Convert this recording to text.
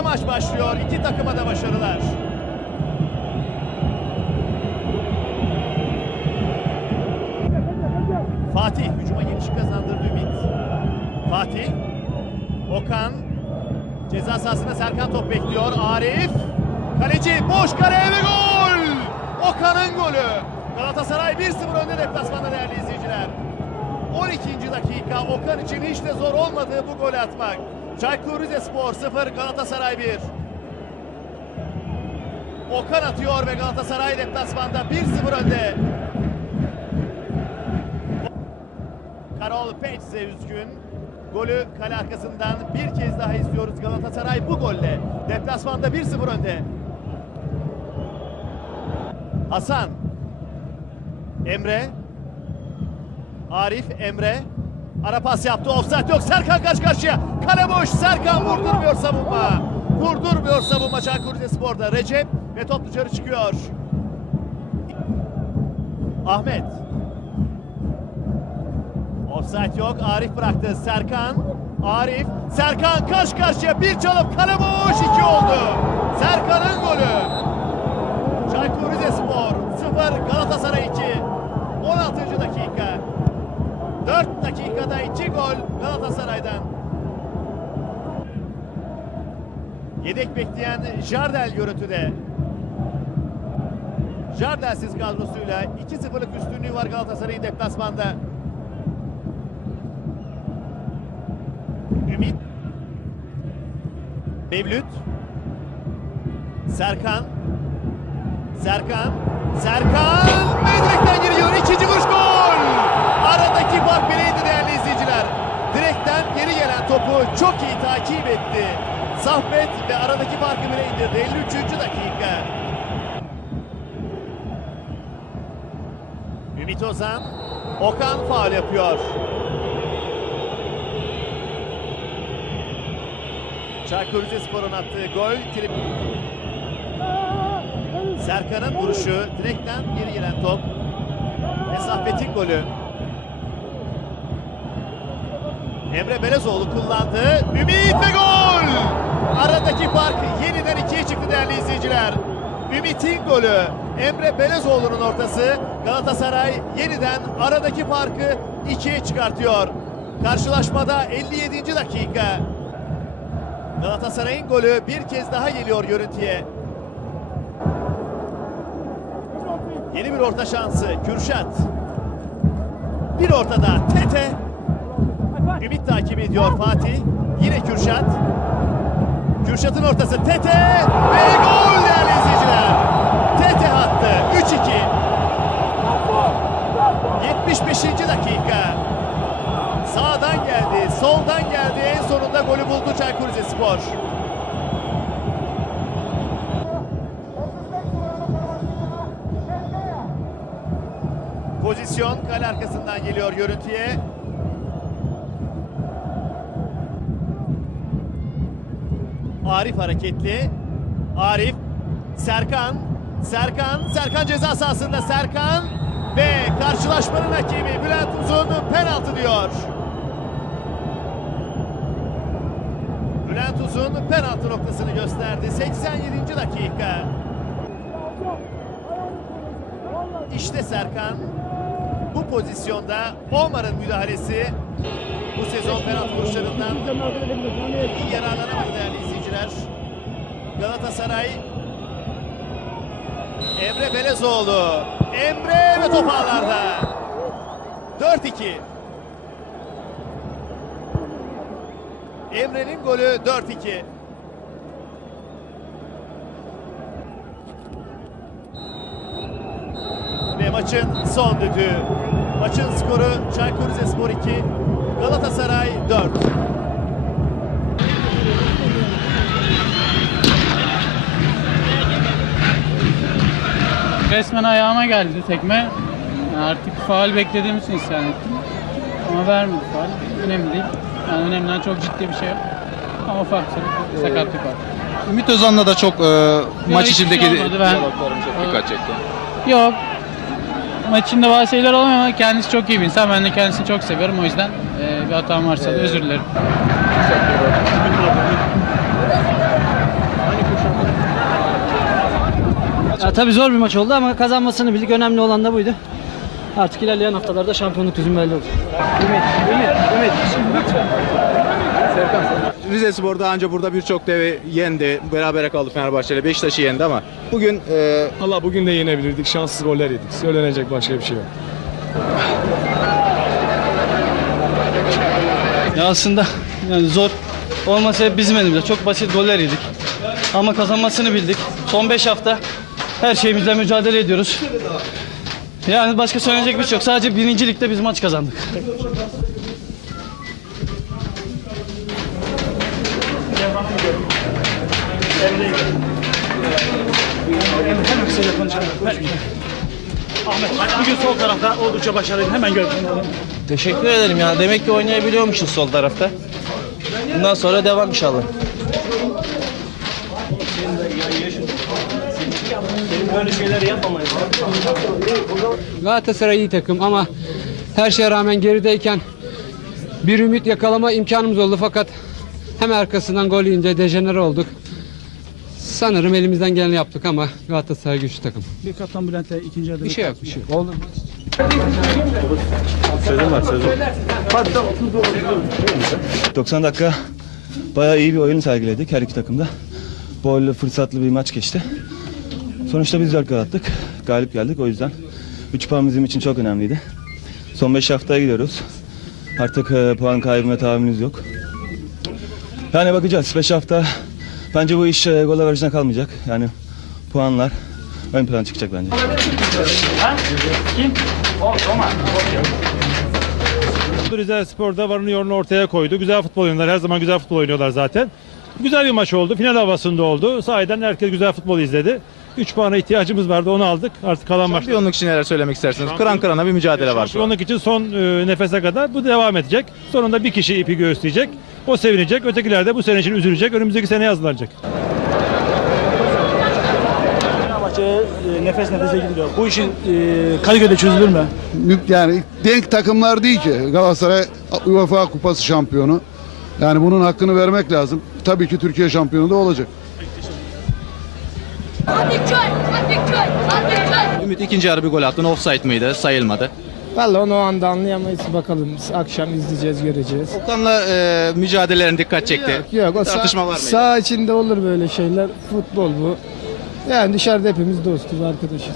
maç başlıyor. İki takıma da başarılar. Fatih hücuma geniş kazandırdı Ümit. Fatih. Okan. Ceza sahasında Serkan top bekliyor. Arif. Kaleci boş kaleye ve gol! Okan'ın golü. Galatasaray 1-0 önde deplasmanda değerli izleyiciler. 12. dakika Okan için hiç de zor olmadığı bu golü atmak. Çaykur Rizespor 0 Galatasaray 1. Okan atıyor ve Galatasaray deplasmanda 1-0 önde. Karol Pets'e üzgün. Golü kale arkasından bir kez daha izliyoruz. Galatasaray bu golle deplasmanda 1-0 önde. Hasan. Emre. Arif Emre. Ara pas yaptı. Offside yok. Serkan karşı karşıya. Kale boş. Serkan vurdurmuyor savunma. Vurdurmuyor savunma Çaykur Rizespor'da. Recep ve top dışarı çıkıyor. Ahmet. Offside yok. Arif bıraktı. Serkan. Arif. Serkan karşı karşıya bir çalıp kale boş. iki oldu. Serkan'ın golü. Çaykur Rizespor 0 Galatasaray 2. 16. dakika. 4 dakikada 2 gol Galatasaray'dan. Yedek bekleyen Jardel görüntüde. Jardelsiz kadrosuyla 2-0'lık üstünlüğü var Galatasaray'ın deplasmanda. Ümit. Mevlüt. Serkan. Serkan. Serkan. Ve direkten giriyor. İkinci vuruş gol. Aradaki fark bireydi değerli izleyiciler. Direkten geri gelen topu çok iyi takip etti. Zahmet ve aradaki farkı bire indirdi. 53. dakika. Ümit Ozan. Okan faul yapıyor. Çaykur Rizespor'un attığı gol trip. Serkan'ın vuruşu, direkten geri gelen top. Mesafetin golü. Emre Belezoğlu kullandı. Ümit ve gol! Aradaki fark yeniden ikiye çıktı değerli izleyiciler. Ümit'in golü. Emre Belezoğlu'nun ortası. Galatasaray yeniden aradaki farkı ikiye çıkartıyor. Karşılaşmada 57. dakika. Galatasaray'ın golü bir kez daha geliyor görüntüye. Yeni bir orta şansı Kürşat. Bir ortada Tete. Ümit takip ediyor Fatih. Yine Kürşat. Kürşat'ın ortası Tete ve gol değerli izleyiciler. Tete attı. 3-2. 75. dakika. Sağdan geldi, soldan geldi. En sonunda golü buldu Çaykur Rizespor. Pozisyon kale arkasından geliyor görüntüye. Arif hareketli. Arif, Serkan, Serkan, Serkan ceza sahasında Serkan ve karşılaşmanın hakemi Bülent Uzun penaltı diyor. Bülent Uzun penaltı noktasını gösterdi. 87. dakika. İşte Serkan. Bu pozisyonda Omar'ın müdahalesi bu sezon penaltı vuruşlarından yararlanamadı değerli izleyiciler. Galatasaray Emre Belezoğlu. Emre ve top ağlarda. 4-2. Emre'nin golü 4-2. Ve maçın son düdüğü. Maçın skoru Çaykur Rizespor 2, Galatasaray 4. Resmen ayağıma geldi tekme. Yani artık faal beklediğim için isyan ettim. Ama vermedi faal. Önemli değil. Yani önemli çok ciddi bir şey yok. Ama ufak bir sakatlık var. Ümit Özan'la da çok e, maç hiçbir içindeki şey olmadı. Ben- çok dikkat çekti. Yok. Maçında bazı şeyler olmuyor ama kendisi çok iyi bir insan. Ben de kendisini çok seviyorum. O yüzden e, bir hatam varsa da özür dilerim. Ya tabii zor bir maç oldu ama kazanmasını bildik. Önemli olan da buydu. Artık ilerleyen haftalarda şampiyonluk tüzüğü belli olacak. Rize Spor daha önce burada birçok devi yendi. Berabere kaldı Fenerbahçe ile. Beşiktaş'ı yendi ama bugün e, Allah bugün de yenebilirdik. Şanssız goller yedik. Söylenecek başka bir şey yok. Ya aslında yani zor olmasa hep bizim elimizde. Çok basit goller yedik. Ama kazanmasını bildik. Son 5 hafta her şeyimizle mücadele ediyoruz. Yani başka söylenecek bir şey yok. Sadece birinci ligde biz maç kazandık. Bugün sol tarafta oldukça başarılıydı. Hemen gördüm. Teşekkür ederim ya. Demek ki oynayabiliyormuşuz sol tarafta. Bundan sonra devam inşallah. Galatasaray iyi takım ama her şeye rağmen gerideyken bir ümit yakalama imkanımız oldu fakat hemen arkasından gol yiyince dejenere olduk. Sanırım elimizden geleni yaptık ama Galatasaray güçlü takım. Bir kaptan Bülent'le ikinci yarıda Bir şey yok, bir şey yok. Oldu. 90 dakika bayağı iyi bir oyun sergiledik her iki takımda. Bollü fırsatlı bir maç geçti. Sonuçta biz dört gol attık. Galip geldik o yüzden. 3 puan bizim için çok önemliydi. Son 5 haftaya gidiyoruz. Artık e, puan kaybına tahammülümüz yok. Yani bakacağız. 5 hafta bence bu iş e, gol averajına kalmayacak. Yani puanlar ön plan çıkacak bence. Rize Spor'da varını yoğunu ortaya koydu. Güzel futbol oynuyorlar. Her zaman güzel futbol oynuyorlar zaten. Güzel bir maç oldu. Final havasında oldu. Sahiden herkes güzel futbol izledi. 3 puana ihtiyacımız vardı. Onu aldık. Artık kalan maçlar. şampiyonluk için neler söylemek istersiniz? Kıran kırana bir mücadele var. Şampiyonluk için son e, nefese kadar bu devam edecek. Sonunda bir kişi ipi göğüsleyecek. O sevinecek. Ötekiler de bu sene için üzülecek. Önümüzdeki seneye hazırlanacak. Fenerbahçe e, nefes nefese gidiyor. Bu işin e, Kadıköy'de çözülür mü? yani denk takımlar değil ki. Galatasaray UEFA Kupası şampiyonu. Yani bunun hakkını vermek lazım. Tabii ki Türkiye şampiyonu da olacak. Ümit ikinci yarı bir gol attın. Offside mıydı? Sayılmadı. Vallahi onu o anda anlayamayız. Bakalım akşam izleyeceğiz, göreceğiz. Okan'la e, mücadelelerin dikkat çekti. Yok o Tartışma var mıydı? Sağ içinde olur böyle şeyler. Futbol bu. Yani dışarıda hepimiz dostuz, arkadaşız.